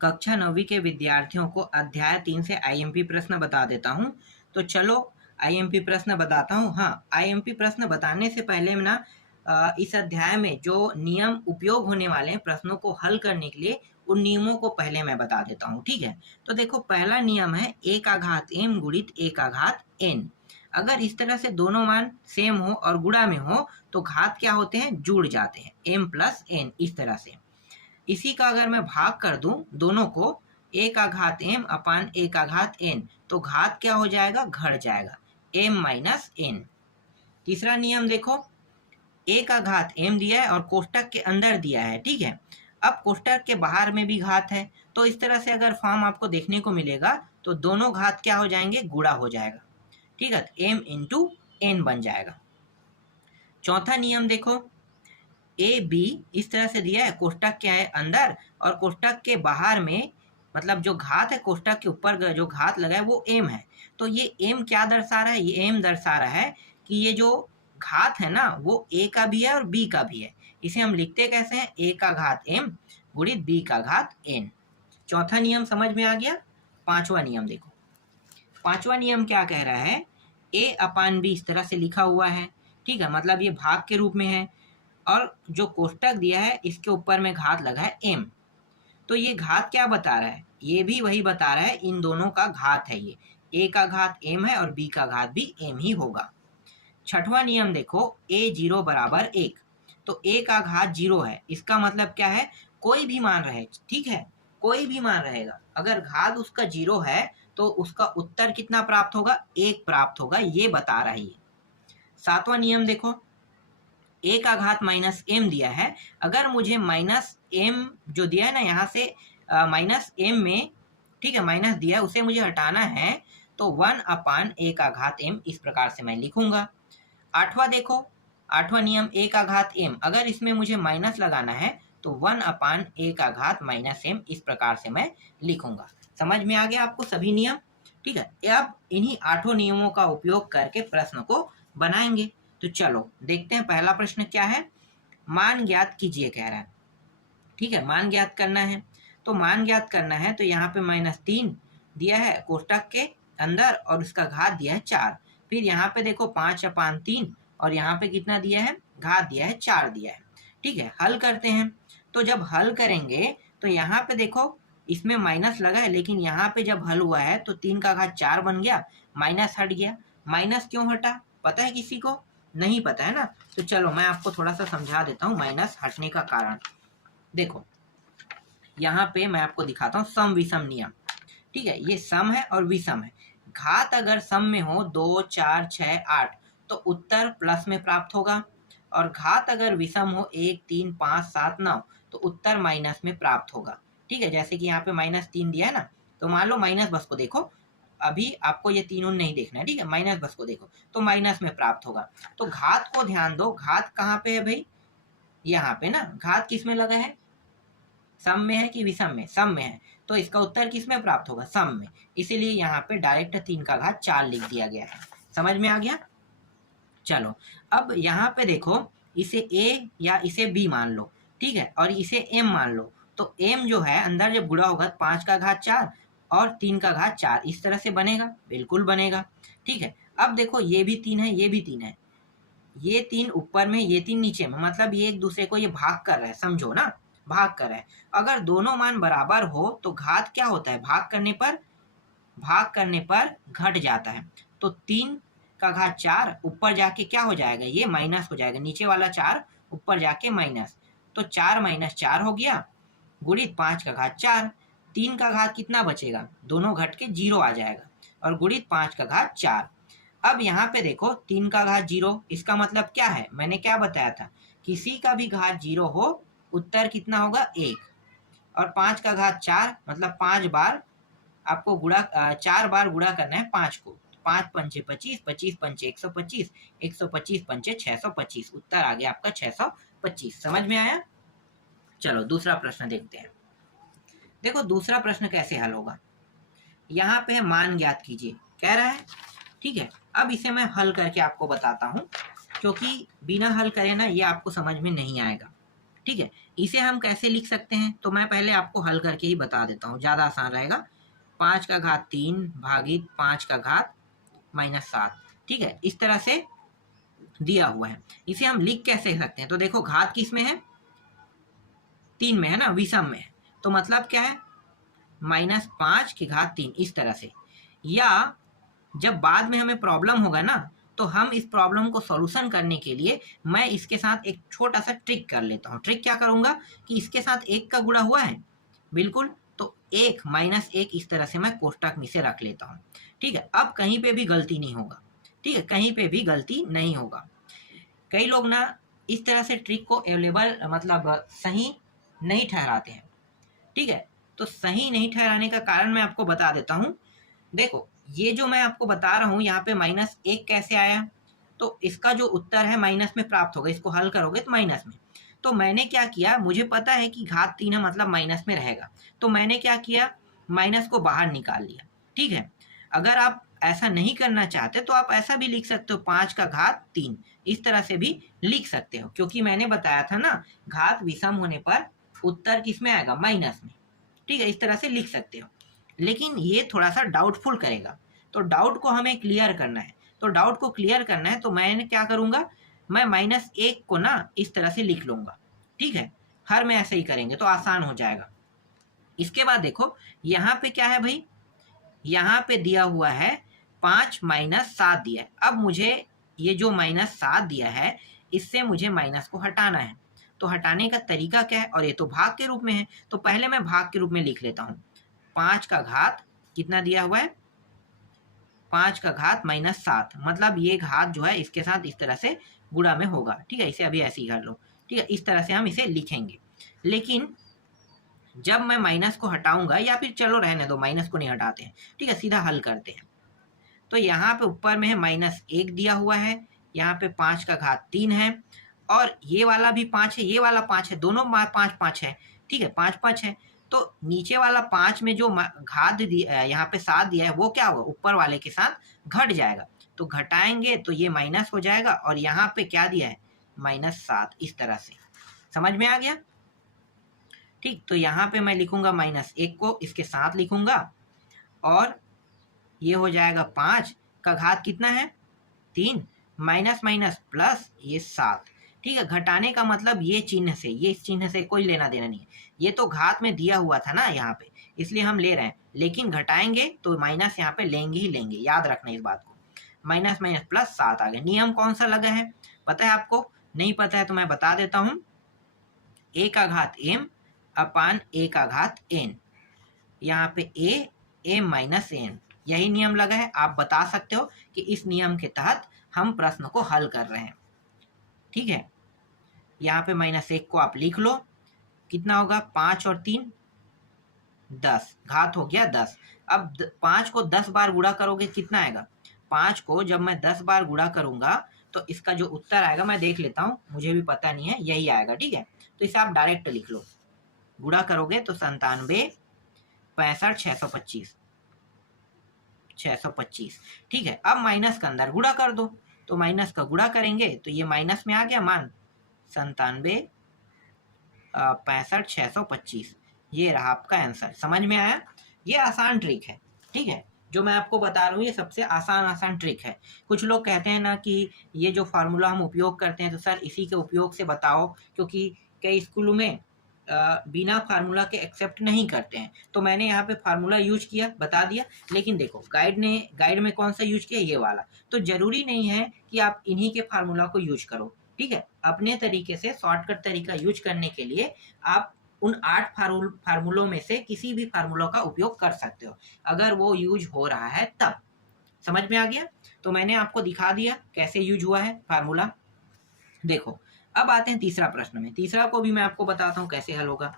कक्षा 9वीं के विद्यार्थियों को अध्याय 3 से आईएमपी प्रश्न बता देता हूँ। तो चलो आईएमपी प्रश्न बताता हूँ। हाँ, आईएमपी प्रश्न बताने से पहले ना इस अध्याय में जो नियम उपयोग होने वाले हैं प्रश्नों को हल करने के लिए, उन नियमों को पहले मैं बता देता हूँ। ठीक है, तो देखो पहला नियम है a का घात m गुणित a का घात n। अगर इस तरह से दोनों मान सेम हो और गुणा में हो तो घात क्या होते हैं, जुड़ जाते हैं, m प्लस n इस तरह से। इसी का अगर मैं भाग कर दूं दोनों को, a का घात m अपान a का घात n, तो घात क्या हो जाएगा, घट जाएगा, m माइनस n। तीसरा नियम देखो, a का घात m दिया है और कोष्टक के अंदर दिया है। ठीक है, अब कोष्टक के बाहर में भी घात है, तो इस तरह से अगर फॉर्म आपको देखने को मिलेगा तो दोनों घात क्या हो जाएंगे, गुणा हो जाएगा। ठीक है, तो m इंटू n बन जाएगा। चौथा नियम देखो, ए बी इस तरह से दिया है, कोष्टक क्या है अंदर और कोष्टक के बाहर में, मतलब जो घात है कोष्टक के ऊपर जो घात लगा है वो m है। तो ये m क्या दर्शा रहा है, ये m दर्शा रहा है कि ये जो घात है ना वो a का भी है और b का भी है। इसे हम लिखते कैसे हैं, a का घात m गुणित b का घात n। चौथा नियम समझ में आ गया। पांचवा नियम देखो, पांचवा नियम क्या कह रहा है, a अपान b इस तरह से लिखा हुआ है। ठीक है, मतलब ये भाग के रूप में है और जो कोष्टक दिया है इसके ऊपर में घात लगा है m। तो ये घात क्या बता रहा है, ये भी वही बता रहा है, इन दोनों का घात है, ये a का घात m है और b का घात भी m ही होगा। छठवां नियम देखो, a0 बराबर 1, तो a का घात 0 है, इसका मतलब क्या है, कोई भी मान रहे। ठीक है, कोई भी मान रहेगा, अगर घात उसका 0 है तो उसका उत्तर कितना प्राप्त होगा, 1 प्राप्त होगा, ये बता रहा है ये। सातवां नियम देखो, a का घात माइनस m दिया है, अगर मुझे माइनस m जो दिया है ना यहाँ से माइनस m में, ठीक है माइनस दिया है, उसे मुझे हटाना है, तो 1 अपान a का घात m इस प्रकार से मैं लिखूंगा। आठवां देखो, आठवां नियम a का घात m, अगर इसमें मुझे माइनस लगाना है तो 1 अपान a का घात माइनस m इस प्रकार से मैं लिखूंगा। समझ में आ गया आपको सभी नियम। ठीक है, अब इन्हीं 8 नियमों का उपयोग करके प्रश्न को बनाएंगे। तो चलो देखते हैं, पहला प्रश्न क्या है, मान ज्ञात कीजिए कह रहा है। ठीक है, मान ज्ञात करना है, तो मान ज्ञात करना है तो यहाँ पे -3 दिया है कोष्टक के अंदर और उसका घात दिया है 4। फिर यहाँ पे देखो 5 अपान 3 और यहाँ पे कितना दिया है, घात दिया है 4 दिया है। ठीक है, हल करते हैं। तो जब हल करेंगे तो यहाँ पे देखो इसमें माइनस लगा है, लेकिन यहाँ पे जब हल हुआ है तो 3 का घात 4 बन गया, माइनस हट गया। माइनस क्यों हटा, पता है किसी को, नहीं पता है ना, तो चलो मैं आपको थोड़ा सा समझा देता हूँ माइनस हटने का कारण। देखो यहाँ पे मैं आपको दिखाता हूँ सम विषम नियम। ठीक है, ये सम है और विषम है। घात अगर सम में हो 2 4 6 8 तो उत्तर प्लस में प्राप्त होगा, और घात अगर विषम हो 1 3 5 7 9 तो उत्तर माइनस में प्राप्त होगा। ठीक है, जैसे कि यहाँ पे -3 दिया है ना, तो मान लो माइनस बस को देखो, अभी आपको ये तीनों नहीं देखना है। ठीक है, माइनस बस को देखो तो माइनस में प्राप्त होगा। तो घात को ध्यान दो, घात कहाँ पे है भाई, यहाँ पे ना, घात किस में लगा है, सम में है कि विषम में, सम में है, तो इसका उत्तर किस में प्राप्त होगा, सम में, इसीलिए यहाँ पे डायरेक्ट 3 का घात 4 लिख दिया गया है। समझ में आ गया। चलो अब यहाँ पे देखो, इसे a या इसे b मान लो, ठीक है, और इसे m मान लो, तो m जो है अंदर जब गुणा होगा 5 का घात 4 और 3 का घात 4 इस तरह से बनेगा, बिल्कुल बनेगा। ठीक है, अब देखो ये भी 3 है, ये भी 3 है, ये 3 ऊपर में, ये 3 नीचे में, मतलब ये एक दूसरे को ये भाग कर रहा है, समझो ना, भाग कर रहा है। अगर दोनों मान बराबर हो तो घात क्या होता है, भाग करने पर घट जाता है। तो 3 का घात 4 ऊपर जाके क्या हो जाएगा, ये माइनस हो जाएगा, नीचे वाला 4 ऊपर जाके माइनस, तो 4 माइनस 4 हो गया, गुणित 5 का घात 4, 3 का घात कितना बचेगा, दोनों घट के 0 आ जाएगा, और गुणित 5 का घात 4। अब यहाँ पे देखो 3 का घात 0, इसका मतलब क्या है, मैंने क्या बताया था, किसी का भी घात 0 हो उत्तर कितना होगा 1, और 5 का घात 4 मतलब 5 बार आपको गुणा, 4 बार गुणा करना है 5 को, 5 पंचे 25, 25 पंचे 125, 125 पंचे 625, उत्तर आ गया आपका 625। समझ में आया। चलो दूसरा प्रश्न देखते हैं। देखो दूसरा प्रश्न कैसे हल होगा, यहाँ पे मान ज्ञात कीजिए कह रहा है। ठीक है, अब इसे मैं हल करके आपको बताता हूँ, क्योंकि बिना हल करे ना ये आपको समझ में नहीं आएगा। ठीक है, इसे हम कैसे लिख सकते हैं, तो मैं पहले आपको हल करके ही बता देता हूँ, ज़्यादा आसान रहेगा। 5 का घात 3 भागित 5 का घात -7, ठीक है, इस तरह से दिया हुआ है। इसे हम लिख कैसे सकते हैं, तो देखो घात किस में है, 3 में है ना, विषम में है, तो मतलब क्या है, -5 की घात 3, इस तरह से। या जब बाद में हमें प्रॉब्लम होगा ना, तो हम इस प्रॉब्लम को सॉल्यूशन करने के लिए मैं इसके साथ एक छोटा सा ट्रिक कर लेता हूँ। ट्रिक क्या करूँगा कि इसके साथ 1 का गुणा हुआ है, बिल्कुल, तो 1 -1 इस तरह से मैं कोष्टक में से रख लेता हूँ। ठीक है, अब कहीं पे भी गलती नहीं होगा, ठीक है, कहीं पे भी गलती नहीं होगा। कई लोग ना इस तरह से ट्रिक को अवेलेबल मतलब सही नहीं ठहराते हैं, ठीक है, तो सही नहीं ठहराने का कारण मैं आपको बता देता हूँ। देखो, ये जो मैं आपको बता रहा हूँ यहाँ पे -1 कैसे आया, तो इसका जो उत्तर है माइनस में प्राप्त होगा, इसको हल करोगे तो माइनस में। तो मैंने क्या किया, मुझे पता है कि घात 3 है मतलब माइनस में रहेगा, तो मैंने क्या किया, माइनस को बाहर निकाल लिया। ठीक है, अगर आप ऐसा नहीं करना चाहते तो आप ऐसा भी लिख सकते हो, 5 का घात 3, इस तरह से भी लिख सकते हो, क्योंकि मैंने बताया था ना, घात विषम होने पर उत्तर किस में आएगा, माइनस में। ठीक है, इस तरह से लिख सकते हो, लेकिन ये थोड़ा सा डाउटफुल करेगा, तो डाउट को हमें क्लियर करना है। तो डाउट को क्लियर करना है तो मैं क्या करूँगा, मैं -1 को ना इस तरह से लिख लूँगा। ठीक है, हर में ऐसे ही करेंगे तो आसान हो जाएगा। इसके बाद देखो यहाँ पे क्या है भाई, यहाँ पे दिया हुआ है 5 -7 दिया है। अब मुझे ये जो -7 दिया है, इससे मुझे माइनस को हटाना है। तो हटाने का तरीका क्या है, और ये तो भाग के रूप में है, तो पहले मैं भाग के रूप में लिख लेता हूँ। 5 का घात कितना दिया हुआ है, 5 का घात -7, मतलब ये घात जो है इसके साथ इस तरह से गुणा में होगा। ठीक है, इसे अभी ऐसे ही कर लो। ठीक है, इस तरह से हम इसे लिखेंगे। लेकिन जब मैं माइनस को हटाऊंगा, या फिर चलो रहने दो, माइनस को नहीं हटाते हैं, ठीक है, सीधा हल करते हैं। तो यहाँ पे ऊपर में है -1 दिया हुआ है, यहाँ पे 5 का घात 3 है, और ये वाला भी 5 है, ये वाला 5 है, दोनों 5 है। ठीक है, 5 है, तो नीचे वाला 5 में जो घात यहाँ पे 7 दिया है, वो क्या होगा, ऊपर वाले के साथ घट जाएगा, तो घटाएंगे तो ये माइनस हो जाएगा, और यहाँ पे क्या दिया है, -7, इस तरह से। समझ में आ गया? ठीक, तो यहाँ पे मैं लिखूंगा -1 को इसके साथ लिखूंगा, और ये हो जाएगा 5 का घात कितना है, 3, माइनस माइनस प्लस ये 7। ठीक है, घटाने का मतलब ये चिन्ह से, ये इस चिन्ह से कोई लेना देना नहीं है, ये तो घात में दिया हुआ था ना यहाँ पे, इसलिए हम ले रहे हैं, लेकिन घटाएंगे तो माइनस यहाँ पे लेंगे ही लेंगे, याद रखना इस बात को। माइनस माइनस प्लस 7 आ गया। नियम कौन सा लगा है पता है आपको? नहीं पता है तो मैं बता देता हूँ, a का घात m अपान a का घात n, यहाँ पे a m - n, यही नियम लगा है। आप बता सकते हो कि इस नियम के तहत हम प्रश्न को हल कर रहे हैं। ठीक है, यहाँ पे -1 को आप लिख लो, कितना होगा, 5 और 3 10, घात हो गया 10। अब 5 को 10 बार गुणा करोगे कितना आएगा, 5 को जब मैं 10 बार गुणा करूंगा तो इसका जो उत्तर आएगा, मैं देख लेता हूँ, मुझे भी पता नहीं है, यही आएगा। ठीक है, तो इसे आप डायरेक्ट लिख लो, गुणा करोगे तो 97 65 625। ठीक है, अब माइनस का अंदर गुणा कर दो, तो माइनस का गुणा करेंगे तो ये माइनस में आ गया मान, 97 65 625, ये रहा आपका आंसर। समझ में आया? ये आसान ट्रिक है। ठीक है, जो मैं आपको बता रहा हूँ ये सबसे आसान ट्रिक है। कुछ लोग कहते हैं ना कि ये जो फार्मूला हम उपयोग करते हैं तो सर इसी के उपयोग से बताओ, क्योंकि कई स्कूलों में बिना फार्मूला के एक्सेप्ट नहीं करते हैं, तो मैंने यहाँ पे फार्मूला यूज किया, बता दिया। लेकिन देखो गाइड में कौन सा यूज किया, ये वाला, तो जरूरी नहीं है कि आप इन्हीं के फार्मूला को यूज करो। ठीक है, अपने तरीके से शॉर्टकट तरीका यूज करने के लिए आप उन 8 फार्मूलों में से किसी भी फार्मूला का उपयोग कर सकते हो, अगर वो यूज हो रहा है तब। समझ में आ गया? तो मैंने आपको दिखा दिया कैसे यूज हुआ है फार्मूला। देखो, अब आते हैं तीसरा प्रश्न में। तीसरा को भी मैं आपको बताता हूँ कैसे हल होगा।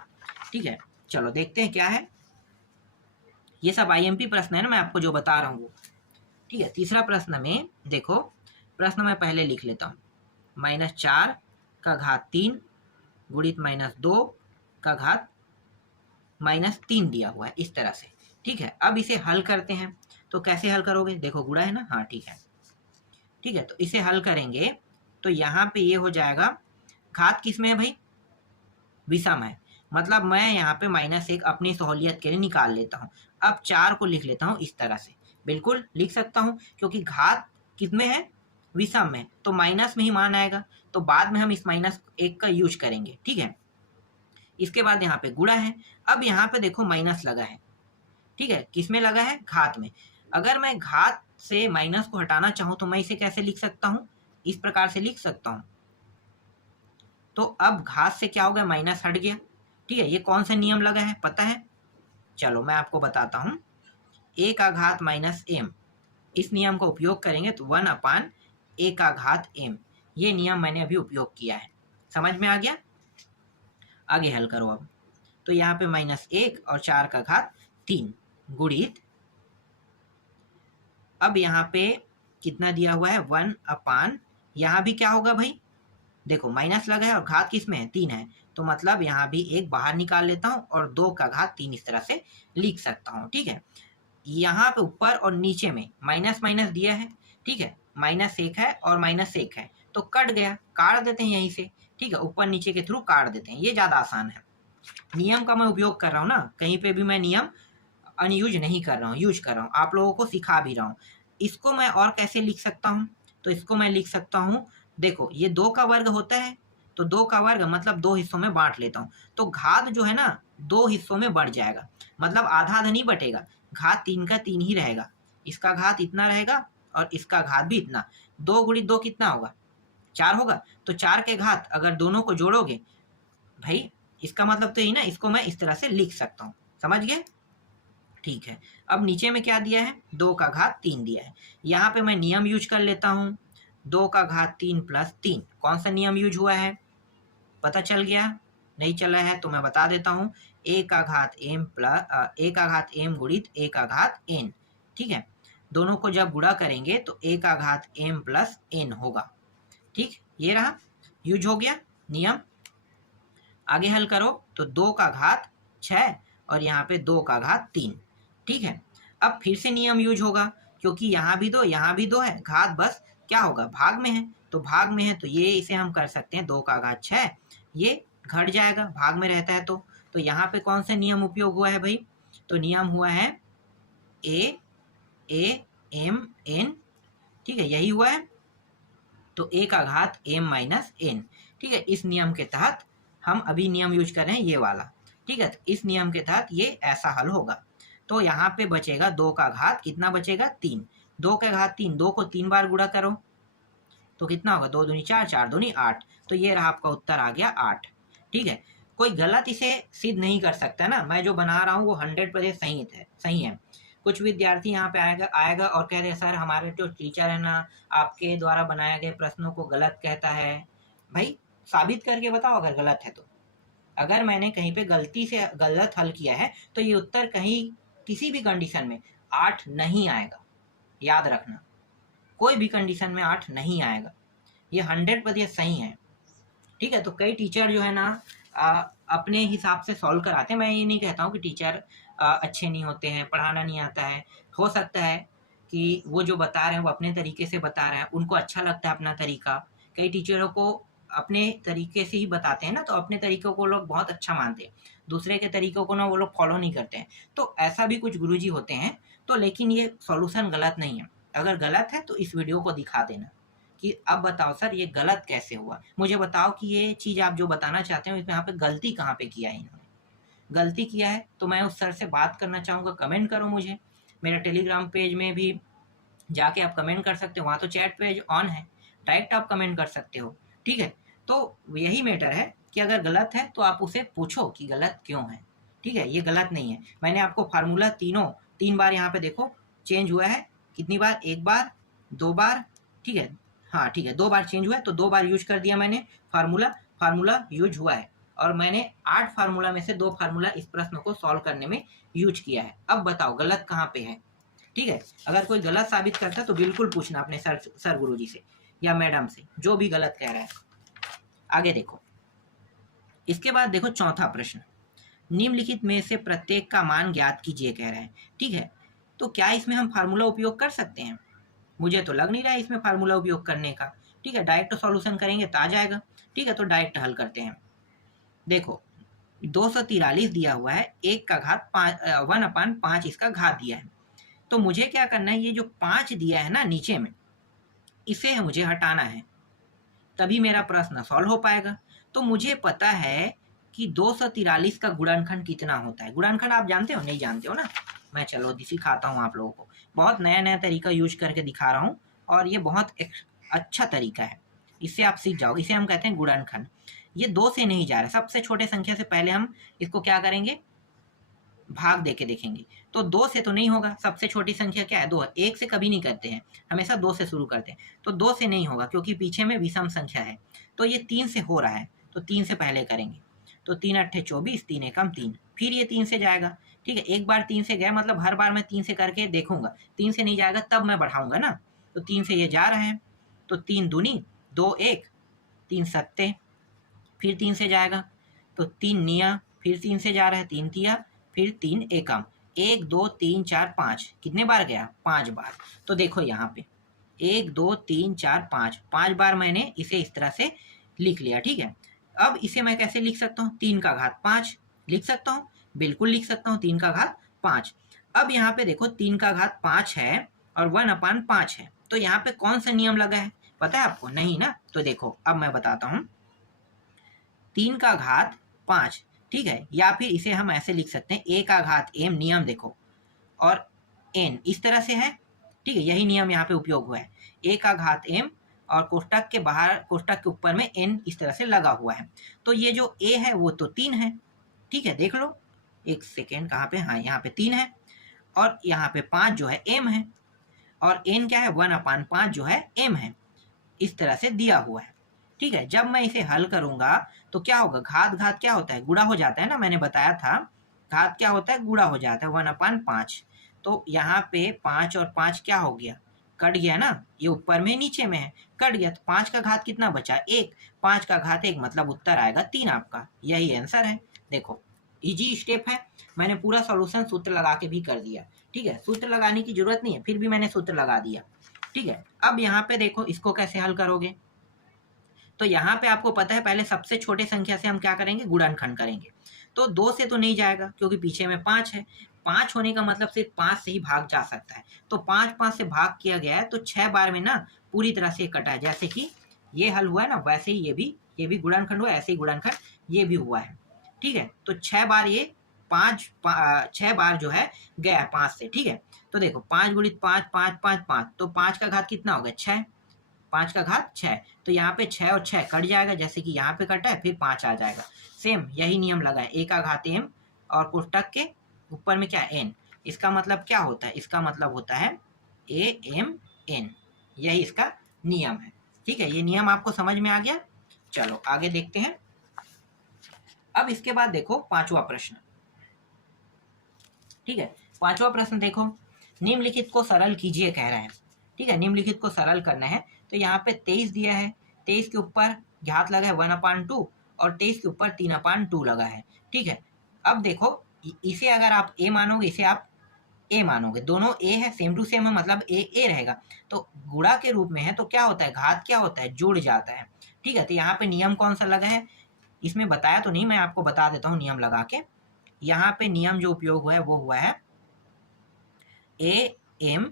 ठीक है, चलो देखते हैं क्या है। ये सब आईएमपी प्रश्न है ना, मैं आपको जो बता रहा हूँ। ठीक है, तीसरा प्रश्न में देखो, प्रश्न मैं पहले लिख लेता हूँ, -4 का घात 3 गुणित -2 का घात -3 दिया हुआ है, इस तरह से। ठीक है, अब इसे हल करते हैं, तो कैसे हल करोगे, देखो गुणा है ना, हाँ ठीक है। ठीक है, तो इसे हल करेंगे तो यहाँ पे ये हो जाएगा, घात किस में है भाई, विषम है, मतलब मैं यहाँ पे -1 अपनी सहूलियत के लिए निकाल लेता हूँ। अब 4 को लिख लेता हूँ इस तरह से, बिल्कुल लिख सकता हूँ क्योंकि घात किसमें है, विषम में, तो माइनस में ही मान आएगा, तो बाद में हम इस -1 का यूज करेंगे, ठीक है। इसके बाद यहाँ पे गुणा है, अब यहाँ पे देखो माइनस लगा है, ठीक है, किसमें लगा है, घात में। अगर मैं घात से माइनस को हटाना चाहूँ तो मैं इसे कैसे लिख सकता हूँ, इस प्रकार से लिख सकता हूँ। तो अब घात से क्या हो गया, माइनस हट गया, ठीक है। ये कौन सा नियम लगा है पता है, चलो मैं आपको बताता हूँ, a का घात माइनस m, इस नियम का उपयोग करेंगे तो 1/a का घात m, ये नियम मैंने अभी उपयोग किया है, समझ में आ गया। आगे हल करो अब, तो यहाँ पे -1 और 4 का घात 3 गुणित, अब यहाँ पे कितना दिया हुआ है 1/, यहाँ भी क्या होगा भाई, देखो माइनस लगा है और घात किस में है, 3 है, तो मतलब यहाँ भी 1 बाहर निकाल लेता हूँ और 2 का घात 3 इस तरह से लिख सकता हूँ, ठीक है। यहाँ पे ऊपर और नीचे में माइनस माइनस दिया है, ठीक है, -1 है और -1 है, तो कट गया, काट देते हैं यहीं से, ठीक है, ऊपर नीचे के थ्रू काट देते हैं, ये ज़्यादा आसान है। नियम का मैं उपयोग कर रहा हूँ ना, कहीं पे भी मैं नियम अनयूज नहीं कर रहा हूँ, यूज कर रहा हूँ, आप लोगों को सिखा भी रहा हूँ। इसको मैं और कैसे लिख सकता हूँ, तो इसको मैं लिख सकता हूँ, देखो ये 2 का वर्ग होता है, तो 2 का वर्ग मतलब 2 हिस्सों में बांट लेता हूँ, तो घात जो है ना 2 हिस्सों में बढ़ जाएगा, मतलब आधा आधा नहीं बटेगा, घात 3 का 3 ही रहेगा, इसका घात इतना रहेगा और इसका घात भी इतना, 2 गुणित 2 कितना होगा, 4 होगा, तो 4 के घात अगर दोनों को जोड़ोगे भाई, इसका मतलब तो यही ना, इसको मैं इस तरह से लिख सकता हूँ, समझ गए, ठीक है। अब नीचे में क्या दिया है, 2 का घात 3 दिया है, यहाँ पे मैं नियम यूज कर लेता हूँ, 2 का घात 3 प्लस 3, कौन सा नियम यूज हुआ है, पता चल गया, नहीं चला है तो मैं बता देता हूँ, a का घात m प्लस a का घात m गुणित a का घात n, ठीक है, दोनों को जब गुणा करेंगे तो a का घात m प्लस n होगा, ठीक, ये रहा, यूज हो गया नियम। आगे हल करो तो 2 का घात 6 और यहाँ पे 2 का घात 3, ठीक है। अब फिर से नियम यूज होगा, क्योंकि यहाँ भी 2 यहाँ भी 2 है, घात बस क्या होगा, भाग में है, तो भाग में है तो ये इसे हम कर सकते हैं 2 का घात 6, ये घट जाएगा, भाग में रहता है तो यहाँ पे कौन सा नियम उपयोग हुआ है भाई, तो नियम हुआ है a/m/n, ठीक है, यही हुआ है, तो a का घात m माइनस n, ठीक है, इस नियम के तहत हम अभी नियम यूज कर रहे हैं ये वाला, ठीक है, तो इस नियम के तहत ये ऐसा हल होगा, तो यहाँ पे बचेगा 2 का घात कितना बचेगा 3, 2 का घात 3, 2 को 3 बार गुणा करो तो कितना होगा, 2 दूनी 4, 4 दूनी 8, तो ये रहा आपका उत्तर आ गया 8, ठीक है। कोई गलत इसे सिद्ध नहीं कर सकता ना, मैं जो बना रहा हूँ वो 100% सही है। कुछ विद्यार्थी यहाँ पे आएगा और कह रहे सर हमारे जो टीचर है ना आपके द्वारा बनाए गए प्रश्नों को गलत कहता है, भाई साबित करके बताओ अगर गलत है तो, अगर मैंने कहीं पे गलती से गलत हल किया है तो ये उत्तर कहीं किसी भी कंडीशन में 8 नहीं आएगा, याद रखना, कोई भी कंडीशन में 8 नहीं आएगा, ये 100% सही है, ठीक है। तो कई टीचर जो है ना अपने हिसाब से सॉल्व कराते हैं, मैं ये नहीं कहता हूँ कि टीचर अच्छे नहीं होते हैं, पढ़ाना नहीं आता है, हो सकता है कि वो जो बता रहे हैं वो अपने तरीके से बता रहे हैं, उनको अच्छा लगता है अपना तरीका, कई टीचरों को अपने तरीके से ही बताते हैं ना, तो अपने तरीकों को लोग बहुत अच्छा मानते हैं, दूसरे के तरीकों को ना वो लोग फॉलो नहीं करते हैं, तो ऐसा भी कुछ गुरुजी होते हैं, तो लेकिन ये सॉल्यूशन गलत नहीं है, अगर गलत है तो इस वीडियो को दिखा देना कि अब बताओ सर ये गलत कैसे हुआ, मुझे बताओ कि ये चीज़ आप जो बताना चाहते हो यहाँ पे गलती कहाँ पे किया है, इन्होंने गलती किया है तो मैं उस सर से बात करना चाहूँगा, कमेंट करो मुझे, मेरा टेलीग्राम पेज में भी जाके आप कमेंट कर सकते हो, वहाँ तो चैट पेज ऑन है, डायरेक्ट आप कमेंट कर सकते हो, ठीक है। तो यही मैटर है कि अगर गलत है तो आप उसे पूछो कि गलत क्यों है, ठीक है, ये गलत नहीं है। मैंने आपको फार्मूला 3 बार यहाँ पे देखो चेंज हुआ है, कितनी बार, 1 बार 2 बार, ठीक है, हाँ ठीक है 2 बार चेंज हुआ है, तो 2 बार यूज कर दिया मैंने, फार्मूला यूज हुआ है, और मैंने 8 फार्मूला में से 2 फार्मूला इस प्रश्न को सॉल्व करने में यूज किया है। अब बताओ गलत कहाँ पे है, ठीक है। अगर कोई गलत साबित करता है तो बिल्कुल पूछना अपने सर गुरुजी से या मैडम से, जो भी गलत कह रहा है। आगे देखो, इसके बाद देखो चौथा प्रश्न, निम्नलिखित में से प्रत्येक का मान ज्ञात कीजिए कह रहा है, ठीक है। तो क्या इसमें हम फार्मूला उपयोग कर सकते हैं, मुझे तो लग नहीं रहा है इसमें फार्मूला उपयोग करने का, ठीक है, डायरेक्ट सॉल्यूशन करेंगे तो आ जाएगा, ठीक है, तो डायरेक्ट हल करते हैं। देखो 243 दिया हुआ है, 1 का घात 1/5 इसका घात दिया है। तो मुझे क्या करना है, ये जो 5 दिया है ना नीचे में, इसे मुझे हटाना है, तभी मेरा प्रश्न सॉल्व हो पाएगा। तो मुझे पता है कि 243 का गुणनखंड कितना होता है। गुणनखंड आप जानते हो? नहीं जानते हो ना? मैं चलो सिखाता हूँ आप लोगों को। बहुत नया नया तरीका यूज करके दिखा रहा हूँ और ये बहुत अच्छा तरीका है, इससे आप सीख जाओगे। इसे हम कहते हैं गुणनखंड। ये 2 से नहीं जा रहा, सबसे छोटे संख्या से पहले हम इसको क्या करेंगे, भाग देके देखेंगे। तो 2 से तो नहीं होगा, सबसे छोटी संख्या क्या है, 2 है। 1 से कभी नहीं करते हैं, हमेशा 2 से शुरू करते हैं। तो 2 से नहीं होगा क्योंकि पीछे में विषम संख्या है। तो ये 3 से हो रहा है, तो 3 से पहले करेंगे। तो 3 अट्ठे 24, 3 एकम 3, फिर ये 3 से जाएगा। ठीक है, एक बार 3 से गया मतलब हर बार मैं 3 से करके देखूंगा, 3 से नहीं जाएगा तब मैं बढ़ाऊंगा ना। तो 3 से ये जा रहा है, तो 3 दूनी 2 1, 3 सत्ते, फिर 3 से जाएगा तो 3 निया, फिर 3 से जा रहा है, 3 तिया, फिर 3 एकम, 1 2 3 4 5, कितने बार गया, 5 बार। तो देखो यहाँ पे 1 2 3 4 5, 5 बार मैंने इसे इस तरह से लिख लिया। ठीक है, अब इसे मैं कैसे लिख सकता हूँ, 3 का घात 5 लिख सकता हूँ, बिल्कुल लिख सकता हूँ, 3 का घात 5। अब यहाँ पे देखो 3 का घात 5 है और 1/5 है, तो यहाँ पे कौन सा नियम लगा है पता है आपको? नहीं ना। तो देखो अब मैं बताता हूँ, 3 का घात 5, ठीक है, या फिर इसे हम ऐसे लिख सकते हैं, a का घात m, नियम देखो, और n इस तरह से है। ठीक है, यही नियम यहाँ पे उपयोग हुआ है, a का घात m और कोष्टक के बाहर, कोष्टक के ऊपर में n इस तरह से लगा हुआ है। तो ये जो a है वो तो 3 है। ठीक है, देख लो, एक सेकेंड, कहाँ पे, हाँ यहाँ पे 3 है, और यहाँ पे 5 जो है m है, और n क्या है, 1/5 जो है m है, इस तरह से दिया हुआ है। ठीक है, जब मैं इसे हल करूंगा तो क्या होगा, घात घात क्या होता है, गुणा हो जाता है ना, मैंने बताया था घात क्या होता है, गुणा हो जाता है, 1/5। तो यहाँ पे 5 और 5 क्या हो गया, कट गया ना, ये ऊपर में नीचे में है, कट गया। तो 5 का घात कितना बचा, 1, 5 का घात 1, मतलब उत्तर आएगा 3 आपका, यही आंसर है। देखो इजी स्टेप है, मैंने पूरा सॉल्यूशन सूत्र लगा के भी कर दिया। ठीक है, सूत्र लगाने की जरूरत नहीं है, फिर भी मैंने सूत्र लगा दिया। ठीक है, अब यहाँ पे देखो इसको कैसे हल करोगे। तो यहाँ पे आपको पता है, पहले सबसे छोटे संख्या से हम क्या करेंगे, गुणनखंड करेंगे। तो 2 से तो नहीं जाएगा क्योंकि पीछे में 5 है, 5 होने का मतलब सिर्फ 5 से ही भाग जा सकता है। तो 5 से भाग किया गया है, तो 6 बार में ना पूरी तरह से कटा है। जैसे कि ये हल हुआ है ना, वैसे ही ये भी गुणनखंड हुआ, ऐसे ही गुणनखंड ये भी हुआ है। ठीक है, तो 6 बार ये 6 बार जो है गया है 5 से। ठीक है, तो देखो 5 गुणित 5, 5 5 5, तो 5 का घात कितना होगा, 6, 5 का घात 6। तो यहाँ पे 6 और 6 कट जाएगा, जैसे कि यहाँ पे कटा है, फिर 5 आ जाएगा। सेम यही नियम लगा है, a का घात m और कोष्टक के ऊपर में क्या, n। इसका मतलब क्या होता है, इसका मतलब होता है a m n, यही इसका नियम है। ठीक है, ये नियम आपको समझ में आ गया। चलो आगे देखते हैं। अब इसके बाद देखो 5वां प्रश्न। ठीक है, 5वां प्रश्न देखो, निम्नलिखित को सरल कीजिए कह रहे हैं। ठीक है, निम्नलिखित को सरल करना है। तो यहाँ पे 23 दिया है, 23 के ऊपर घात लगा है 1/2 और 23 के ऊपर 3/2 लगा है। ठीक है, अब देखो इसे अगर आप a मानोगे, इसे आप a मानोगे, दोनों a है, सेम टू सेम है, मतलब a रहेगा। तो गुणा के रूप में है तो क्या होता है, घात क्या होता है, जुड़ जाता है। ठीक है, तो यहाँ पे नियम कौन सा लगा है, इसमें बताया तो नहीं, मैं आपको बता देता हूँ नियम लगा के। यहाँ पे नियम जो उपयोग हुआ है वो हुआ है ए एम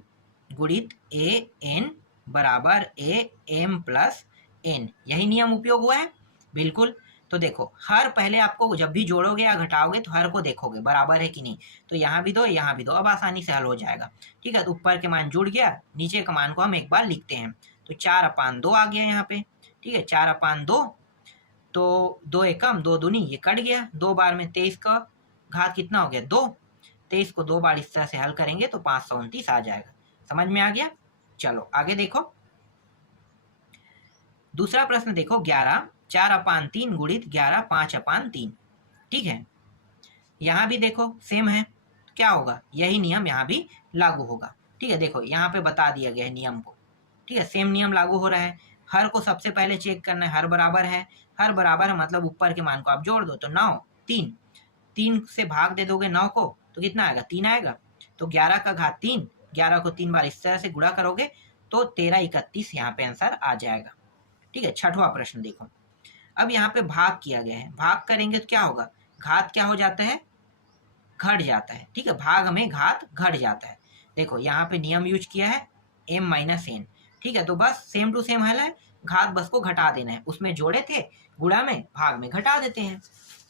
गुणित ए एन बराबर ए एम प्लस एन, यही नियम उपयोग हुआ है। बिल्कुल, तो देखो हर पहले आपको जब भी जोड़ोगे या घटाओगे तो हर को देखोगे बराबर है कि नहीं। तो यहाँ भी दो, यहाँ भी दो, अब आसानी से हल हो जाएगा। ठीक है, तो ऊपर के मान जुड़ गया, नीचे के मान को हम एक बार लिखते हैं। तो 4/2 आ गया यहाँ पे। ठीक है, 4/2, तो 2 एकम 2 दूनी, ये कट गया, 2 बार में 23 का घात कितना हो गया, 2। 23 को 2 बार इस तरह से हल करेंगे तो 529 आ जाएगा। समझ में आ गया। चलो आगे देखो, दूसरा प्रश्न देखो, 11 4/3 गुणित 11 5/3। ठीक है, यहाँ भी देखो सेम है, क्या होगा, यही नियम यहाँ भी लागू होगा। ठीक है, देखो यहाँ पे बता दिया गया है नियम को। ठीक है, सेम नियम लागू हो रहा है। हर को सबसे पहले चेक करना है, हर बराबर है, हर बराबर है मतलब ऊपर के मान को आप जोड़ दो, तो 9 3, 3 से भाग दे दोगे 9 को तो कितना आएगा, 3 आएगा। तो 11 का घात 3, 11 को 3 बार इस तरह से गुणा करोगे तो 13 31 यहाँ पे आंसर आ जाएगा। ठीक है, 6वां प्रश्न देखो, अब यहाँ पे भाग किया गया है, भाग करेंगे तो क्या होगा, घात क्या हो जाता है, घट जाता है। ठीक है, भाग में घात घट जाता है। देखो यहाँ पे नियम यूज किया है m माइनस एन। ठीक है, तो बस सेम टू सेम है, घात बस को घटा देना है, उसमें जोड़े थे गुणा में, भाग में घटा देते हैं।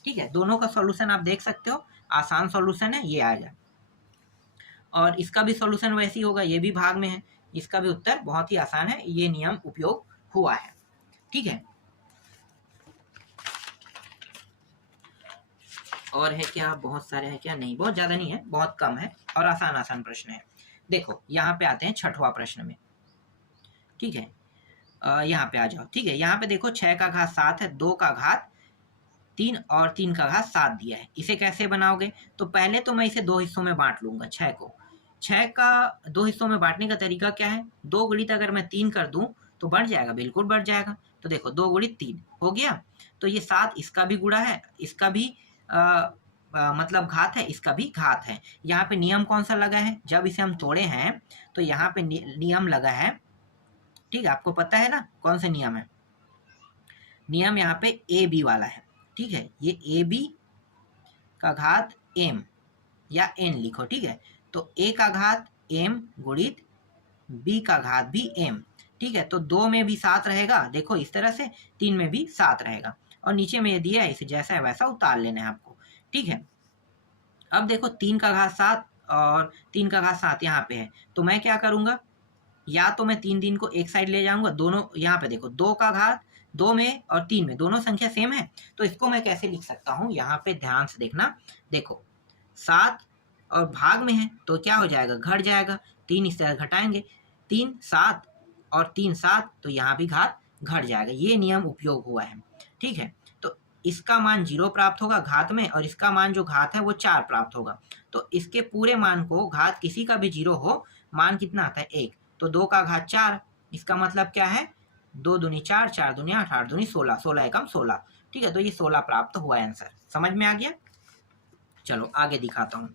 ठीक है, दोनों का सॉल्यूशन आप देख सकते हो, आसान सॉल्यूशन है ये आएगा। और इसका भी सॉल्यूशन वैसे ही होगा, ये भी भाग में है, इसका भी उत्तर बहुत ही आसान है, ये नियम उपयोग हुआ है। ठीक है, और है क्या, बहुत सारे हैं क्या, नहीं बहुत ज्यादा नहीं है, बहुत कम है और आसान आसान प्रश्न है। देखो यहाँ पे आते हैं छठवां प्रश्न में। ठीक है, यहाँ पे आ जाओ। ठीक है, यहाँ पे देखो 6 का घात 7 है, 2 का घात 3 और 3 का घात 7 दिया है। इसे कैसे बनाओगे, तो पहले तो मैं इसे दो हिस्सों में बांट लूंगा। 6 को 6 का दो हिस्सों में बांटने का तरीका क्या है, 2 गुणित अगर मैं 3 कर दूं तो बढ़ जाएगा, बिल्कुल बढ़ जाएगा। तो देखो 2 गुणित 3 हो गया, तो ये 7 इसका भी गुणा है, इसका भी मतलब घात है, इसका भी घात है। यहाँ पे नियम कौन सा लगा है, जब इसे हम तोड़े हैं तो यहाँ पे नियम लगा है। ठीक है, आपको पता है ना कौन सा नियम है, नियम यहाँ पे ए बी वाला है। ठीक है, ये ए बी का घात एम या एन लिखो। ठीक है, तो ए का घात एम गुणित बी का घात भी एम। ठीक है, तो 2 में भी 7 रहेगा, देखो इस तरह से, 3 में भी 7 रहेगा, और नीचे में ये दिया है, इसे जैसा है वैसा उतार लेना है आपको। ठीक है, अब देखो 3 का घात 7 और 3 का घात 7 यहाँ पे है, तो मैं क्या करूंगा, या तो मैं 3 को एक साइड ले जाऊंगा, दोनों यहाँ पे देखो 2 का घात 2 में और 3 में दोनों संख्या सेम है, तो इसको मैं कैसे लिख सकता हूँ, यहाँ पे ध्यान से देखना। देखो 7 और भाग में है तो क्या हो जाएगा, घट जाएगा, 3 इस तरह घटाएंगे, 3 7 और 3 7, तो यहाँ भी घात घट जाएगा, ये नियम उपयोग हुआ है। ठीक है, तो इसका मान 0 प्राप्त होगा घात में, और इसका मान जो घात है वो 4 प्राप्त होगा। तो इसके पूरे मान को, घात किसी का भी 0 हो, मान कितना आता है 1, तो 2 का घात 4, इसका मतलब क्या है, 2 दूनी 4, 4 दूनी 8, 8 दूनी 16, 16 एकम 16। ठीक है, तो ये 16 प्राप्त हुआ है आंसर, समझ में आ गया। चलो आगे दिखाता हूँ।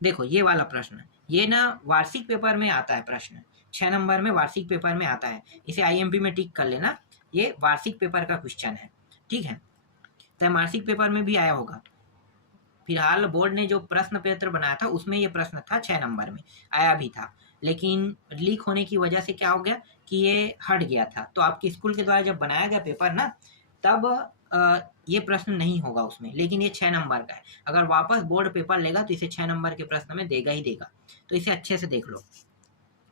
देखो ये वाला प्रश्न, ये ना वार्षिक पेपर में आता है प्रश्न, 6 नंबर में वार्षिक पेपर में आता है, इसे आईएमपी में टिक कर लेना, ये वार्षिक पेपर का क्वेश्चन है। ठीक है, तो वार्षिक पेपर में भी आया होगा, फिलहाल बोर्ड ने जो प्रश्न पत्र बनाया था उसमें ये प्रश्न था, 6 नंबर में आया भी था, लेकिन लीक होने की वजह से क्या हो गया कि ये हट गया था। तो आपके स्कूल के द्वारा जब बनाया गया पेपर ना, तब ये प्रश्न नहीं होगा उसमें, लेकिन ये 6 नंबर का है, अगर वापस बोर्ड पेपर लेगा तो इसे 6 नंबर के प्रश्न में देगा ही देगा। तो इसे अच्छे से देख लो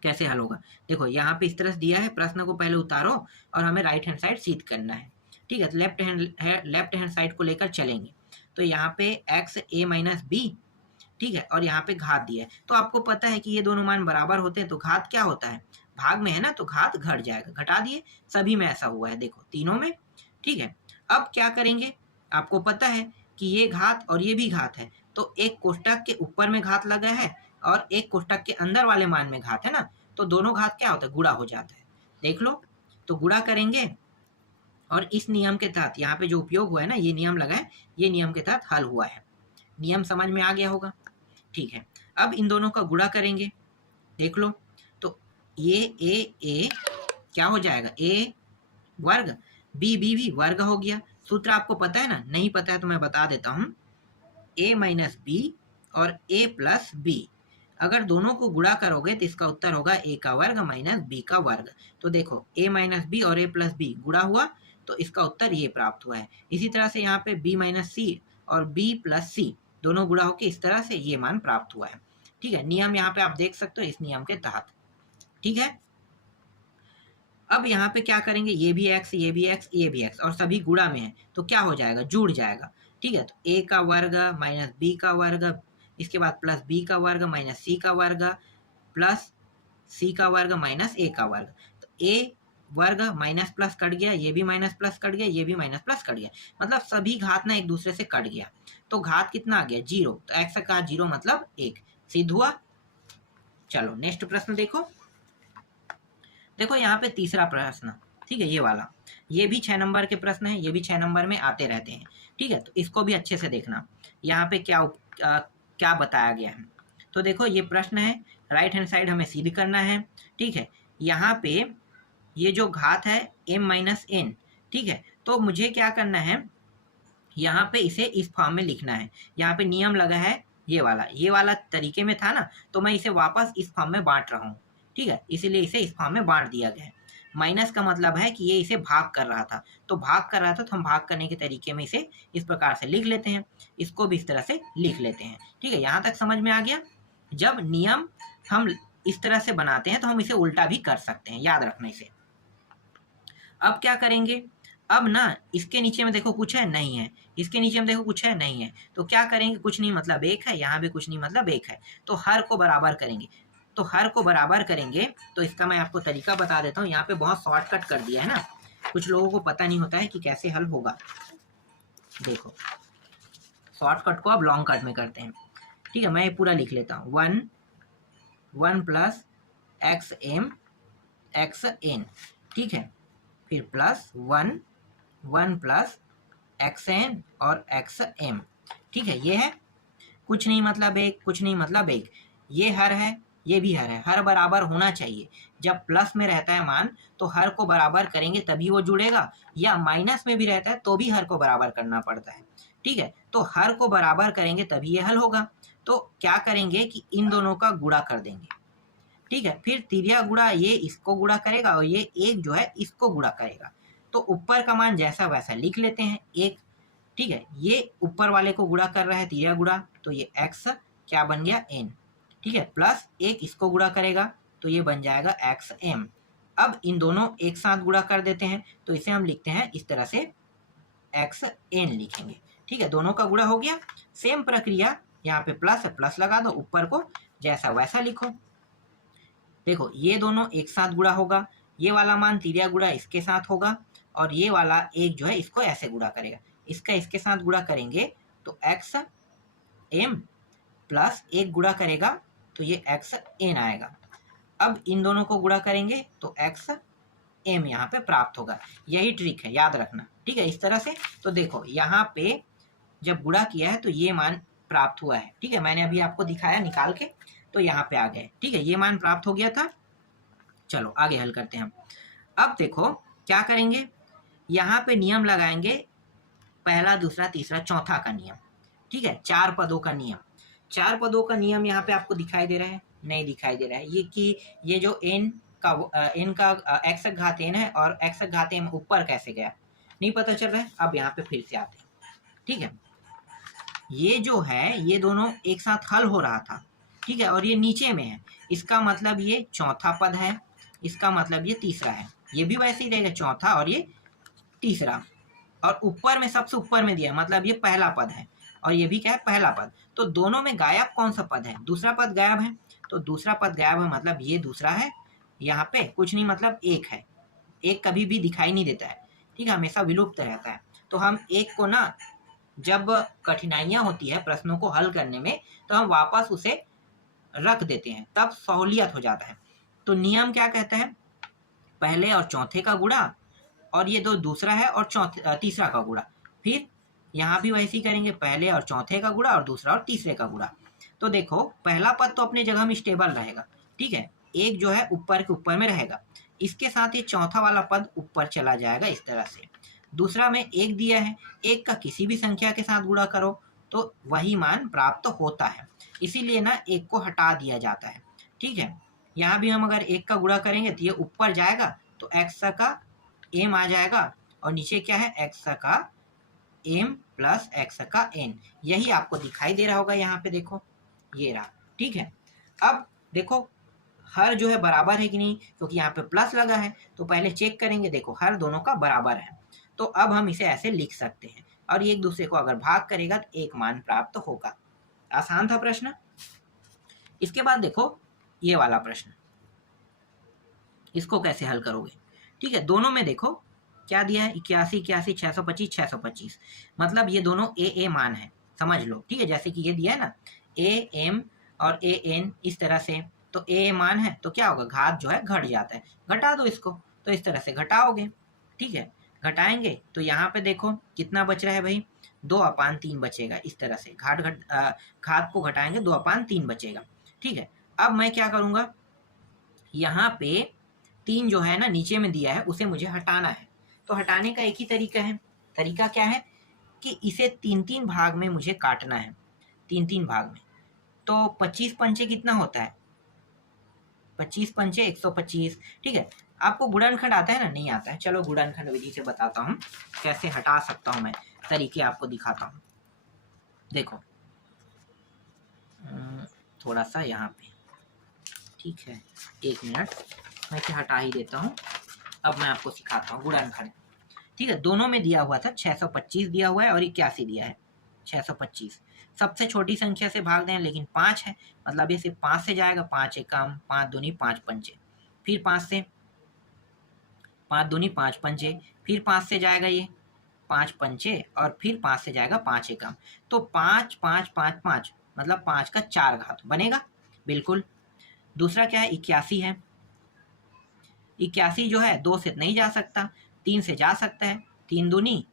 कैसे हल होगा। देखो यहाँ पे इस तरह से दिया है, प्रश्न को पहले उतारो और हमें राइट हैंड साइड सीध करना है। ठीक है, तो लेफ्ट हैंड साइड को लेकर चलेंगे, तो यहाँ पे एक्स ए माइनस बी, ठीक है, और यहाँ पे घात दिया है, तो आपको पता है कि ये दोनों मान बराबर होते हैं, तो घात क्या होता है, भाग में है ना, तो घात घट जाएगा, घटा दिए, सभी में ऐसा हुआ है, देखो तीनों में। ठीक है, अब क्या करेंगे, आपको पता है कि ये घात और ये भी घात है, तो एक कोष्टक के ऊपर में घात लगा है और एक कोष्टक के अंदर वाले मान में घात है ना, तो दोनों घात क्या होता है, गुणा हो जाता है। देख लो, तो गुणा करेंगे और इस नियम के तहत यहाँ पे जो उपयोग हुआ है ना, ये नियम लगा है, ये नियम के तहत हल हुआ है। नियम समझ में आ गया होगा। ठीक है, अब इन दोनों का गुणा करेंगे, देख लो, तो ये ए क्या हो जाएगा, ए वर्ग, बी भी वर्ग हो गया। सूत्र आपको पता है ना, नहीं पता है तो मैं बता देता हूँ, ए माइनस बी और ए प्लस बी, अगर दोनों को गुणा करोगे तो इसका उत्तर होगा ए का वर्ग माइनस बी का वर्ग। तो देखो ए माइनस बी और ए प्लस बी गुणा हुआ, तो इसका उत्तर ये प्राप्त हुआ है। इसी तरह से यहाँ पे बी माइनस सी और बी प्लस सी दोनों गुणा होकर इस तरह से ये मान प्राप्त हुआ है। ठीक है, नियम यहाँ पे आप देख सकते हो, इस नियम के तहत। ठीक है, अब यहाँ पे क्या करेंगे, ये भी x, ये भी x, ये भी x, और सभी गुणा में है, तो क्या हो जाएगा, जुड़ जाएगा। ठीक है, तो a का वर्ग माइनस b का वर्ग, इसके बाद प्लस b का वर्ग माइनस c का वर्ग प्लस c का वर्ग माइनस a का वर्ग। तो a वर्ग माइनस प्लस कट गया, ये भी माइनस प्लस कट गया, ये भी माइनस प्लस कट गया, मतलब सभी घात ना एक दूसरे से कट गया, तो घात कितना आ गया, 0, तो x का 0 मतलब 1, सिद्ध हुआ। चलो नेक्स्ट प्रश्न देखो। देखो यहाँ पे तीसरा प्रश्न, ठीक है, ये वाला, ये भी 6 नंबर के प्रश्न है, ये भी 6 नंबर में आते रहते हैं। ठीक है, तो इसको भी अच्छे से देखना, यहाँ पे क्या बताया गया है। तो देखो ये प्रश्न है, राइट हैंड साइड हमें सिद्ध करना है। ठीक है, यहाँ पे ये जो घात है m माइनस एन, ठीक है, तो मुझे क्या करना है, यहाँ पे इसे इस फॉर्म में लिखना है। यहाँ पे नियम लगा है ये वाला तरीके में था ना, तो मैं इसे वापस इस फॉर्म में बांट रहा हूँ। ठीक है, इसीलिए इसे इस फॉर्म में बांट दिया गया है। माइनस का मतलब है कि ये इसे भाग कर रहा था, तो भाग कर रहा था तो हम भाग करने के तरीके में इसे इस प्रकार से लिख लेते हैं, इसको भी इस तरह से लिख लेते हैं। ठीक है, यहाँ तक समझ में आ गया। जब नियम हम इस तरह से बनाते हैं तो हम इसे उल्टा भी कर सकते हैं, याद रखना इसे। अब क्या करेंगे, अब ना इसके नीचे में देखो कुछ है नहीं है, इसके नीचे में देखो कुछ है नहीं है, तो क्या करेंगे, कुछ नहीं मतलब एक है, यहाँ भी कुछ नहीं मतलब एक है, तो हर को बराबर करेंगे। तो हर को बराबर करेंगे तो इसका मैं आपको तरीका बता देता हूँ। यहाँ पे बहुत शॉर्टकट कर दिया है ना, कुछ लोगों को पता नहीं होता है कि कैसे हल होगा। देखो शॉर्टकट को अब लॉन्ग कट में करते हैं। ठीक है, मैं ये पूरा लिख लेता हूँ, 1 plus X M X N. ठीक है, फिर प्लस 1 प्लस एक्स एन और एक्स एम। ठीक है, ये है कुछ नहीं मतलब एक, कुछ नहीं मतलब एक, ये हर है, ये भी हर है। हर बराबर होना चाहिए। जब प्लस में रहता है मान तो हर को बराबर करेंगे तभी वो जुड़ेगा, या माइनस में भी रहता है तो भी हर को बराबर करना पड़ता है। ठीक है, तो हर को बराबर करेंगे तभी ये हल होगा। तो क्या करेंगे कि इन दोनों का गुणा कर देंगे। ठीक है, फिर तिर्या गुणा ये इसको गुणा करेगा और ये एक जो है इसको गुणा करेगा। तो ऊपर का मान जैसा वैसा लिख लेते हैं एक। ठीक है, ये ऊपर वाले को गुणा कर रहा है तिर्या गुणा, तो ये एक्स क्या बन गया एन। ठीक है, प्लस एक इसको गुणा करेगा तो ये बन जाएगा एक्स एम। अब इन दोनों एक साथ गुणा कर देते हैं तो इसे हम लिखते हैं इस तरह से, एक्स एन लिखेंगे। ठीक है, दोनों का गुणा हो गया। सेम प्रक्रिया यहाँ पे प्लस है, प्लस लगा दो, ऊपर को जैसा वैसा लिखो। देखो ये दोनों एक साथ गुणा होगा, ये वाला मान तिर्या गुणा इसके साथ होगा, और ये वाला एक जो है इसको ऐसे गुणा करेगा, इसका इसके साथ गुणा करेंगे तो एक्स एम प्लस एक गुणा करेगा तो ये एक्स एन आएगा। अब इन दोनों को गुणा करेंगे तो एक्स एम यहाँ पे प्राप्त होगा। यही ट्रिक है, याद रखना। ठीक है, इस तरह से। तो देखो यहाँ पे जब गुणा किया है तो ये मान प्राप्त हुआ है। ठीक है, मैंने अभी आपको दिखाया निकाल के, तो यहाँ पे आ गए। ठीक है, ये मान प्राप्त हो गया था। चलो आगे हल करते हैं हम। अब देखो क्या करेंगे, यहाँ पे नियम लगाएंगे, पहला दूसरा तीसरा चौथा का नियम। ठीक है, 4 पदों का नियम। 4 पदों का नियम यहाँ पे आपको दिखाई दे रहा है, नहीं दिखाई दे रहा है। ये कि ये जो n का x घात n है और x घात m ऊपर कैसे गया नहीं पता चल रहा है। अब यहाँ पे फिर से आते हैं। ठीक है, ये जो है ये दोनों एक साथ हल हो रहा था। ठीक है, और ये नीचे में है, इसका मतलब ये चौथा पद है, इसका मतलब ये तीसरा है। ये भी वैसे ही रहेगा, चौथा और ये तीसरा, और ऊपर में सबसे ऊपर में दिया मतलब ये पहला पद है, और ये भी क्या है पहला पद। तो दोनों में गायब कौन सा पद है, दूसरा पद गायब है। तो दूसरा पद गायब है मतलब ये दूसरा है, यहाँ पे कुछ नहीं मतलब एक है। एक कभी भी दिखाई नहीं देता है। ठीक है, हमेशा विलुप्त रहता है। तो हम एक को ना, जब कठिनाइयां होती है प्रश्नों को हल करने में, तो हम वापस उसे रख देते हैं, तब सहूलियत हो जाता है। तो नियम क्या कहता है, पहले और चौथे का गुणा, और ये दो दूसरा है और तीसरा का गुणा। फिर यहाँ भी वैसे ही करेंगे, पहले और चौथे का गुणा और दूसरा और तीसरे का गुणा। तो देखो पहला पद तो अपने जगह में स्टेबल रहेगा। ठीक है, एक जो है ऊपर के ऊपर में रहेगा, इसके साथ ये चौथा वाला पद ऊपर चला जाएगा इस तरह से। दूसरा में एक दिया है, एक का किसी भी संख्या के साथ गुणा करो तो वही मान प्राप्त होता है, इसीलिए ना एक को हटा दिया जाता है। ठीक है, यहाँ भी हम अगर एक का गुणा करेंगे तो ये ऊपर जाएगा तो एक्स का एम आ जाएगा, और नीचे क्या है एक्स का एम प्लस एक्स का एन। यही आपको दिखाई दे रहा होगा यहाँ पे, देखो ये रहा। ठीक है, अब देखो हर जो है बराबर है कि नहीं, क्योंकि यहाँ पे प्लस लगा है तो पहले चेक करेंगे। देखो हर दोनों का बराबर है, तो अब हम इसे ऐसे लिख सकते हैं, और ये एक दूसरे को अगर भाग करेगा तो एक मान प्राप्त होगा। आसान था प्रश्न। इसके बाद देखो ये वाला प्रश्न, इसको कैसे हल करोगे। ठीक है, दोनों में देखो क्या दिया है, 81 81 625 625, मतलब ये दोनों ए मान है, समझ लो। ठीक है, जैसे कि ये दिया है ना ए एम और ए एन, इस तरह से, तो ए मान है तो क्या होगा, घात जो है घट जाता है, घटा दो इसको, तो इस तरह से घटाओगे। ठीक है, घटाएंगे तो यहाँ पे देखो कितना बच रहा है भाई, 2/3 बचेगा। इस तरह से घात को घटाएंगे 2/3 बचेगा। ठीक है, अब मैं क्या करूँगा, यहाँ पे 3 जो है ना नीचे में दिया है उसे मुझे हटाना है। तो हटाने का एक ही तरीका है, तरीका क्या है, कि इसे 3-3 भाग में मुझे काटना है, 3-3 भाग में। तो 25 पंचे कितना होता है? 25 पंचे 125। ठीक है, आपको गुणनखंड आता है ना? नहीं आता है। चलो गुणनखंड विधि से बताता हूँ कैसे हटा सकता हूँ मैं, तरीके आपको दिखाता हूँ। देखो थोड़ा सा यहाँ पे, ठीक है, 1 मिनट, मैं इसे हटा ही देता हूँ। अब मैं आपको सिखाता हूँ गुणनखंड। ठीक है, दोनों में दिया हुआ था 625 दिया हुआ है और 81 दिया है। 625 सबसे छोटी संख्या से भाग दें, लेकिन 5 है, मतलब ये सिर्फ 5 से जाएगा। 5 एकम 5 दूनी 5 पंचे, फिर 5 से, 5 दूनी 5 पंचे, फिर 5 से जाएगा ये 5 पंचे, और फिर 5 से जाएगा 5 एकम। तो 5 5 5 5 मतलब 5 का 4 घात बनेगा। बिल्कुल। दूसरा क्या है? 81 है। 81 जो है 2 से नहीं जा सकता, 3 से जा सकता है। 3 दूनी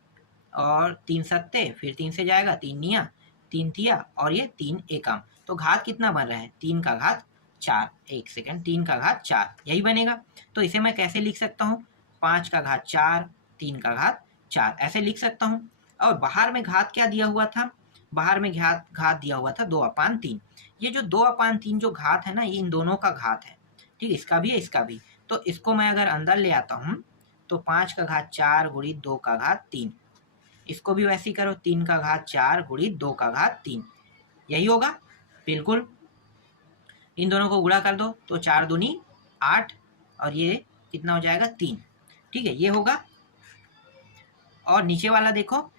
और 3 सत्ते, फिर 3 से जाएगा, 3 निया, 3 तिया, और ये 3 एकम। तो घात कितना बन रहा है? 3 का घात 4। 1 सेकंड, 3 का घात 4 यही बनेगा। तो इसे मैं कैसे लिख सकता हूँ? 5 का घात 4, 3 का घात 4, ऐसे लिख सकता हूँ। और बाहर में घात क्या दिया हुआ था? बाहर में घात दिया हुआ था 2/3। ये जो 2/3 जो घात है ना, ये इन दोनों का घात है। ठीक, इसका भी है, इसका भी। तो इसको मैं अगर अंदर ले आता हूँ तो 5 का घात 4 गुणित 2 का घात 3, इसको भी वैसे ही करो, 3 का घात 4 गुणित 2 का घात 3, यही होगा। बिल्कुल। इन दोनों को गुणा कर दो तो 4 दूनी 8, और ये कितना हो जाएगा? 3। ठीक है, ये होगा। और नीचे वाला देखो,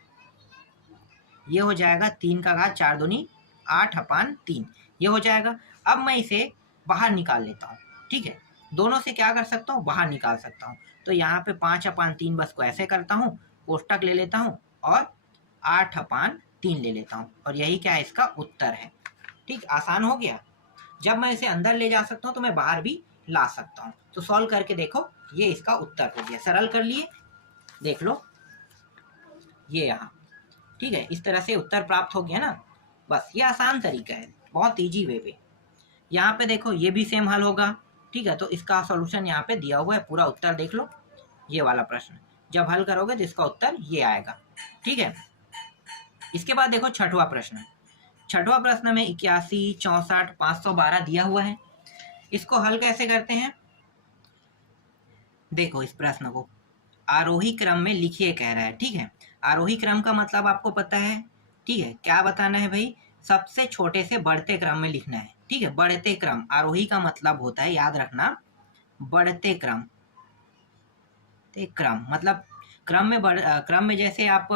ये हो जाएगा 3 का घात 4 दूनी 8/3, ये हो जाएगा। अब मैं इसे बाहर निकाल लेता हूँ। ठीक है, दोनों से क्या कर सकता हूँ? बाहर निकाल सकता हूँ। तो यहाँ पे 5/3 बस को ऐसे करता हूँ, कोष्टक ले लेता हूँ और 8/3 ले लेता हूँ, और यही क्या है? इसका उत्तर है। ठीक, आसान हो गया। जब मैं इसे अंदर ले जा सकता हूँ तो मैं बाहर भी ला सकता हूँ। तो सॉल्व करके देखो, ये इसका उत्तर हो गया। सरल कर लिए, देख लो, ये यहाँ। ठीक है, इस तरह से उत्तर प्राप्त हो गया ना। बस ये आसान तरीका है, बहुत ईजी वे पे। यहाँ पे देखो, ये भी सेम हल होगा। ठीक है, तो इसका सॉल्यूशन यहाँ पे दिया हुआ है, पूरा उत्तर देख लो। ये वाला प्रश्न जब हल करोगे तो इसका उत्तर ये आएगा। ठीक है, इसके बाद देखो छठवां प्रश्न। छठवां प्रश्न में 81, 64, 512 दिया हुआ है। इसको हल कैसे करते हैं? देखो इस प्रश्न को आरोही क्रम में लिखिए कह रहा है। ठीक है, आरोही क्रम का मतलब आपको पता है। ठीक है, क्या बताना है भाई? सबसे छोटे से बढ़ते क्रम में लिखना है। ठीक है, बढ़ते क्रम, आरोही का मतलब होता है, याद रखना, बढ़ते क्रम। क्रम मतलब क्रम में जैसे आप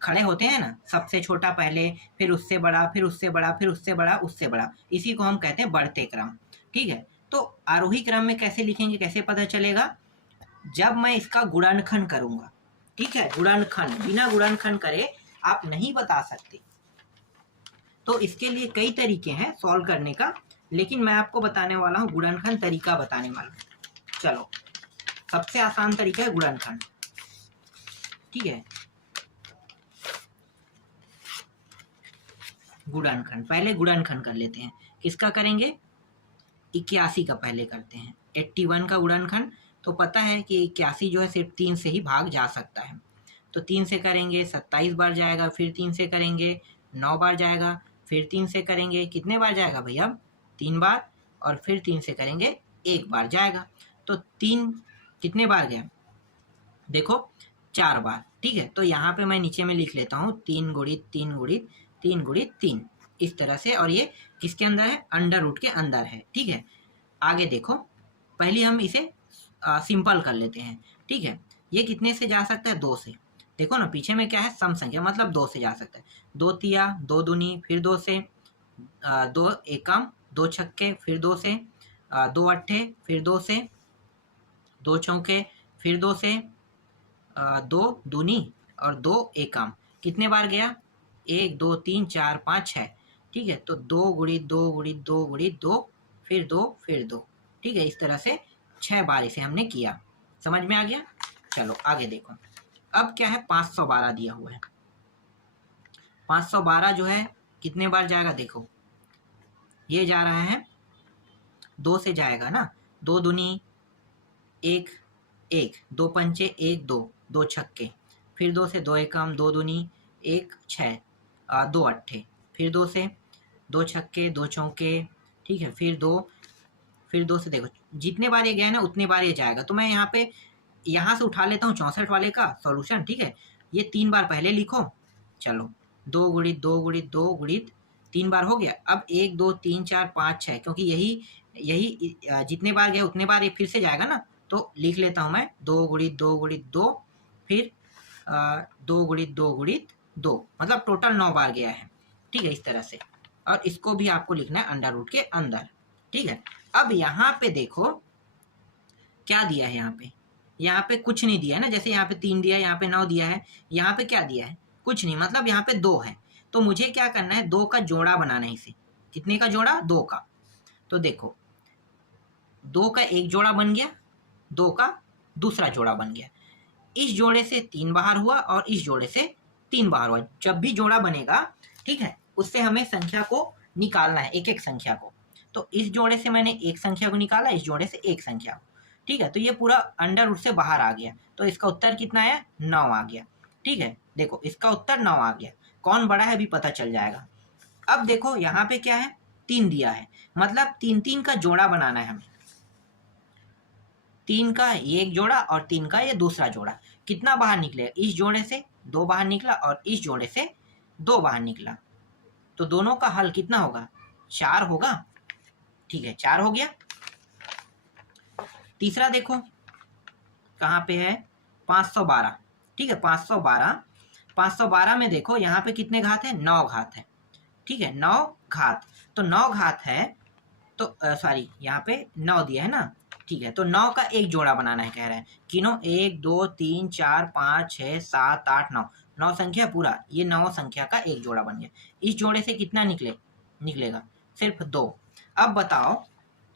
खड़े होते हैं ना, सबसे छोटा पहले, फिर उससे बड़ा, फिर उससे बड़ा, फिर उससे बड़ा, उससे बड़ा, इसी को हम कहते हैं बढ़ते क्रम। ठीक है, तो आरोही क्रम में कैसे लिखेंगे, कैसे पता चलेगा? जब मैं इसका गुणनखंड करूंगा। ठीक है, गुणनखंड, बिना गुणनखंड करे आप नहीं बता सकते। तो इसके लिए कई तरीके हैं सॉल्व करने का, लेकिन मैं आपको बताने वाला हूँ गुणनखंड तरीका बताने वाला हूँ। चलो, सबसे आसान तरीका है गुणनखंड। ठीक है, गुणनखंड, पहले गुणनखंड कर लेते हैं। किसका करेंगे? 81 का पहले करते हैं। 81 का गुणनखंड तो पता है कि 81 जो है सिर्फ 3 से ही भाग जा सकता है। तो 3 से करेंगे 27 बार जाएगा, फिर 3 से करेंगे 9 बार जाएगा, फिर 3 से करेंगे कितने बार जाएगा भैया? 3 बार, और फिर 3 से करेंगे 1 बार जाएगा। तो 3 कितने बार गया? देखो 4 बार। ठीक है, तो यहाँ पे मैं नीचे में लिख लेता हूँ 3 गुणित 3 गुणित 3 गुणित 3, इस तरह से। और ये किसके अंदर है? अंडर रूट के अंदर है। ठीक है, आगे देखो, पहले हम इसे सिंपल कर लेते हैं। ठीक है, ये कितने से जा सकता है? 2 से। देखो ना, पीछे में क्या है? सम संख्या, मतलब 2 से जा सकता है। 2 तिया, 2 दूनी, फिर 2 से, 2 एकम, 2 छक्के, फिर 2 से, 2 अट्ठे, फिर 2 से, 2 चौके, फिर 2 से, 2 दूनी और 2 एकम। कितने बार गया? 1 2 3 4 5 6। ठीक है, तो 2 गुणित 2 गुणित 2 गुणित 2, फिर 2, फिर 2। ठीक है, इस तरह से 6 बार इसे हमने किया। समझ में आ गया? चलो आगे देखो, अब क्या है? 512 दिया हुआ है। 512 जो है कितने बार जाएगा? देखो, ये जा रहा है 2 से जाएगा ना, 2 दूनी 1 1, 2 पंचे 1 2, 2 छक्के, फिर 2 से 2 एकम, 2 दूनी 1 6, 2 अट्ठे, फिर 2 से 2 छक्के 2 चौके, ठीक है, फिर 2 से देखो जितने बार ये गया ना उतने बार ये जाएगा। तो मैं यहाँ से उठा लेता हूँ 64 वाले का सॉल्यूशन, ठीक है। ये 3 बार पहले लिखो, चलो 2 गुणित 2 गुणित 2 गुणित 3 बार हो गया। अब 1 2 3 4 5 6, क्योंकि यही जितने बार गया उतने बार ये फिर से जाएगा ना, तो लिख लेता हूँ मैं 2 गुणित 2 गुणित 2, फिर 2 गुणित 2 गुणित 2, मतलब टोटल 9 बार गया है, ठीक है, इस तरह से। और इसको भी आपको लिखना है अंडर रूट के अंदर, ठीक है। अब यहाँ पे देखो क्या दिया है, यहाँ पे कुछ नहीं दिया है ना, जैसे यहाँ पे 3 दिया है, यहाँ पे 9 दिया है, यहाँ पे क्या दिया है, कुछ नहीं, मतलब यहाँ पे 2 है। तो मुझे क्या करना है, 2 का जोड़ा बनाना है इसे। कितने का जोड़ा, 2 का। तो देखो 2 का एक जोड़ा बन गया, 2 का दूसरा जोड़ा बन गया, इस जोड़े से 3 बाहर हुआ और इस जोड़े से 3 बाहर हुआ। जब भी जोड़ा बनेगा, ठीक है, उससे हमें संख्या को निकालना है, एक एक संख्या को। तो इस जोड़े से मैंने एक संख्या को निकाला, इस जोड़े से एक संख्या को, ठीक है। तो ये पूरा अंडर रूट से बाहर आ गया, तो इसका उत्तर कितना आया, 9 आ गया, ठीक है। देखो इसका उत्तर 9 आ गया। कौन बड़ा है अभी पता चल जाएगा। अब देखो यहाँ पे क्या है, 3 दिया है, मतलब 3 3 का जोड़ा बनाना है हमें। 3 का ये एक जोड़ा और 3 का ये दूसरा जोड़ा। कितना बाहर निकलेगा, इस जोड़े से 2 बाहर निकला और इस जोड़े से 2 बाहर निकला, तो दोनों का हल कितना होगा, 4 होगा, ठीक है, 4 हो गया। तीसरा देखो कहाँ पे है, 512, ठीक है, 512 में देखो यहाँ पे कितने घात है, 9 घात है, ठीक है, 9 घात। तो 9 घात है, तो सॉरी यहाँ पे 9 दिया है ना, ठीक है। तो 9 का एक जोड़ा बनाना है, कह रहा है किनो 1 2 3 4 5 6 7 8 9, 9 संख्या पूरा, ये 9 संख्या का एक जोड़ा बन गया। इस जोड़े से कितना निकलेगा, सिर्फ 2। अब बताओ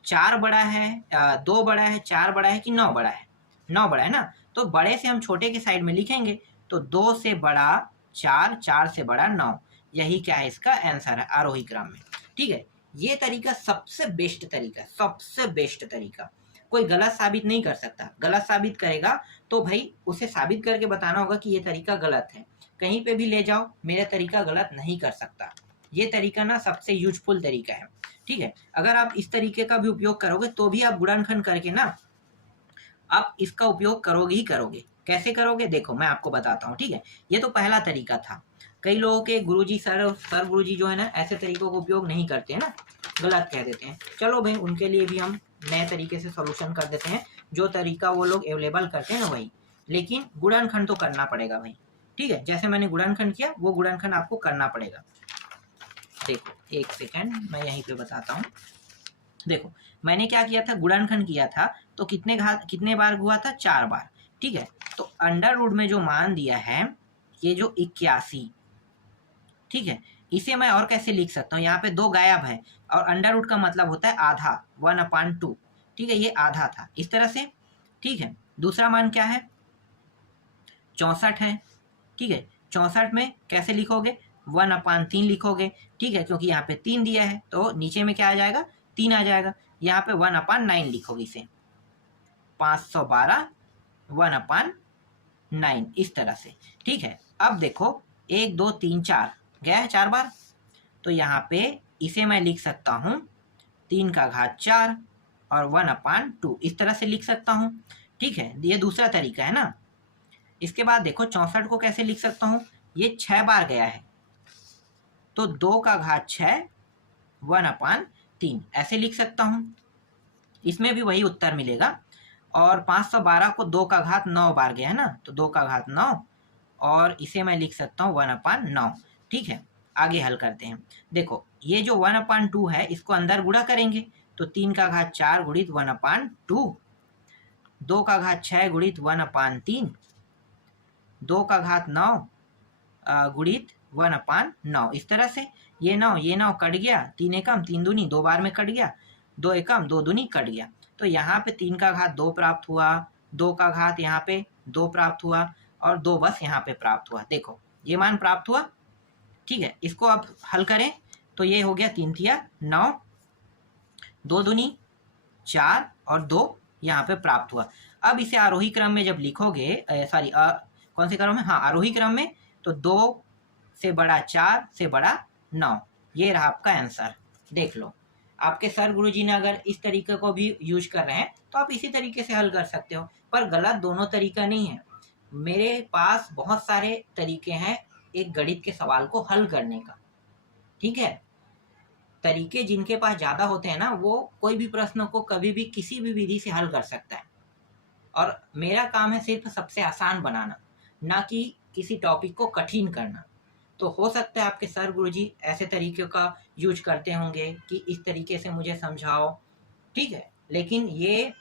4 बड़ा है, 2 बड़ा है, 4 बड़ा है कि 9 बड़ा है, 9 बड़ा है ना। तो बड़े से हम छोटे के साइड में लिखेंगे, तो 2 से बड़ा 4, 4 से बड़ा 9, यही क्या है, इसका आंसर है आरोही क्रम में, ठीक है। ये तरीका सबसे बेस्ट तरीका, सबसे बेस्ट तरीका, कोई गलत साबित नहीं कर सकता। गलत साबित करेगा तो भाई उसे साबित करके बताना होगा कि ये तरीका गलत है। कहीं पे भी ले जाओ, मेरा तरीका गलत नहीं कर सकता। ये तरीका ना सबसे यूजफुल तरीका है, ठीक है। अगर आप इस तरीके का भी उपयोग करोगे तो भी आप गुणनखंड करके ना आप इसका उपयोग करोगे ही करोगे। कैसे करोगे, देखो मैं आपको बताता हूँ, ठीक है। ये तो पहला तरीका था। कई लोगों के गुरुजी सर गुरुजी जो है ना, ऐसे तरीकों का उपयोग नहीं करते हैं ना, गलत कह देते हैं। चलो भाई उनके लिए भी हम नए तरीके से सॉल्यूशन कर देते हैं, जो तरीका वो लोग अवेलेबल करते हैं ना वही। लेकिन गुणनखंड तो करना पड़ेगा भाई, ठीक है। जैसे मैंने गुणनखंड किया वो गुणनखंड आपको करना पड़ेगा। देखो एक सेकेंड मैं यहीं पे बताता हूँ। देखो मैंने क्या किया था, गुणनखंड किया था, तो कितने बार हुआ था, 4 बार, ठीक है। तो अंडर रूट में जो मान दिया है, ये जो 81, ठीक है, इसे मैं और कैसे लिख सकता हूँ, यहाँ पे 2 गायब है और अंडर रूट का मतलब होता है आधा, 1/2, ठीक है, ये आधा था, इस तरह से, ठीक है। दूसरा मान क्या है, 64 है, ठीक है। 64 में कैसे लिखोगे, 1/3 लिखोगे, ठीक है, क्योंकि यहाँ पे 3 दिया है तो नीचे में क्या आ जाएगा, 3 आ जाएगा। यहाँ पे 1/9 लिखोगे इसे, 512 1/9, इस तरह से, ठीक है। अब देखो 1 2 3 4 गया है 4 बार, तो यहाँ पे इसे मैं लिख सकता हूँ 3 का घात 4 और 1/2, इस तरह से लिख सकता हूँ, ठीक है। ये दूसरा तरीका है ना। इसके बाद देखो 64 को कैसे लिख सकता हूँ, ये 6 बार गया है, तो 2 का घात 6 1/3 ऐसे लिख सकता हूँ, इसमें भी वही उत्तर मिलेगा। और 512 को 2 का घात 9 बार गया है ना, तो 2 का घात 9 और इसे मैं लिख सकता हूँ 1/9, ठीक है। आगे हल करते हैं। देखो ये जो 1/2 है इसको अंदर गुणा करेंगे, तो 3 का घात 4 गुणित 1/2, 2 का घात 6 गुणित 1/3, 2 का घात 9 गुणित 1/9, इस तरह से। ये 9 कट गया, 3 एकम 3 दूनी 2 बार में कट गया, 2 एकम 2 दूनी कट गया, तो यहाँ पे 3 का घात 2 प्राप्त हुआ, 2 का घात यहाँ पे 2 प्राप्त हुआ और 2 बस यहाँ पे प्राप्त हुआ। देखो ये मान प्राप्त हुआ, ठीक है। इसको आप हल करें तो ये हो गया 3 तिया 9, 2 दूनी 4 और 2 यहाँ पे प्राप्त हुआ। अब इसे आरोही क्रम में जब लिखोगे, सॉरी कौन से क्रम में, हाँ आरोही क्रम में, तो 2 से बड़ा 4 से बड़ा 9, ये रहा आपका आंसर। देख लो, आपके सर गुरुजी ने अगर इस तरीके को भी यूज कर रहे हैं तो आप इसी तरीके से हल कर सकते हो, पर गलत दोनों तरीका नहीं है। मेरे पास बहुत सारे तरीके हैं एक गणित के सवाल को हल करने का, ठीक है। तरीके जिनके पास ज़्यादा होते हैं ना, वो कोई भी प्रश्न को कभी भी किसी भी विधि से हल कर सकता है, और मेरा काम है सिर्फ सबसे आसान बनाना, ना कि किसी टॉपिक को कठिन करना। तो हो सकता है आपके सर गुरुजी ऐसे तरीके का यूज करते होंगे कि इस तरीके से मुझे समझाओ, ठीक है, लेकिन ये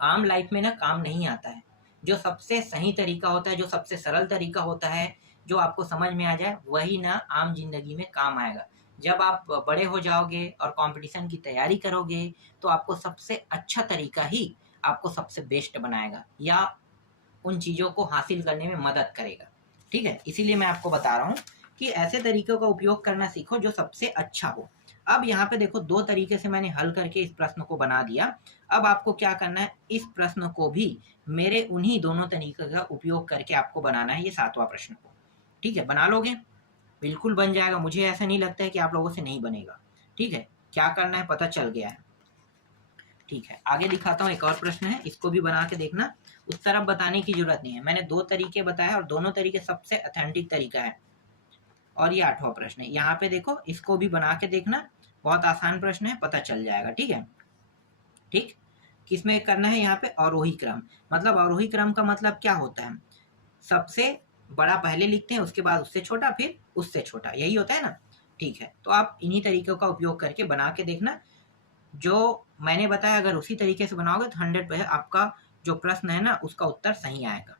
आम लाइफ में ना काम नहीं आता है। जो सबसे सही तरीका होता है, जो सबसे सरल तरीका होता है, जो आपको समझ में आ जाए, वही ना आम जिंदगी में काम आएगा। जब आप बड़े हो जाओगे और कंपटीशन की तैयारी करोगे, तो आपको सबसे अच्छा तरीका ही आपको सबसे बेस्ट बनाएगा या उन चीज़ों को हासिल करने में मदद करेगा, ठीक है। इसीलिए मैं आपको बता रहा हूँ कि ऐसे तरीकों का उपयोग करना सीखो जो सबसे अच्छा हो। अब यहाँ पे देखो, 2 तरीके से मैंने हल करके इस प्रश्न को बना दिया। अब आपको क्या करना है, इस प्रश्न को भी मेरे उन्हीं दोनों तरीके का उपयोग करके आपको बनाना है, ये 7वां प्रश्न को, ठीक है। बना लोगे, बिल्कुल बन जाएगा, मुझे ऐसा नहीं लगता है कि आप लोगों से नहीं बनेगा, ठीक है। क्या करना है पता चल गया है, ठीक है। आगे दिखाता हूँ, एक और प्रश्न है, इसको भी बना के देखना। उत्तर अब बताने की जरूरत नहीं है, मैंने 2 तरीके बताए और दोनों तरीके सबसे ऑथेंटिक तरीका है। और ये 8वां प्रश्न है, यहाँ पे देखो, इसको भी बना के देखना, बहुत आसान प्रश्न है, पता चल जाएगा, ठीक है। ठीक, किसमें करना है, यहाँ पे अवरोही क्रम। मतलब अवरोही क्रम का मतलब क्या होता है, सबसे बड़ा पहले लिखते हैं, उसके बाद उससे छोटा, फिर उससे छोटा, यही होता है ना, ठीक है। तो आप इन्हीं तरीकों का उपयोग करके बना के देखना, जो मैंने बताया अगर उसी तरीके से बनाओगे तो 100% आपका जो प्रश्न है ना, उसका उत्तर सही आएगा।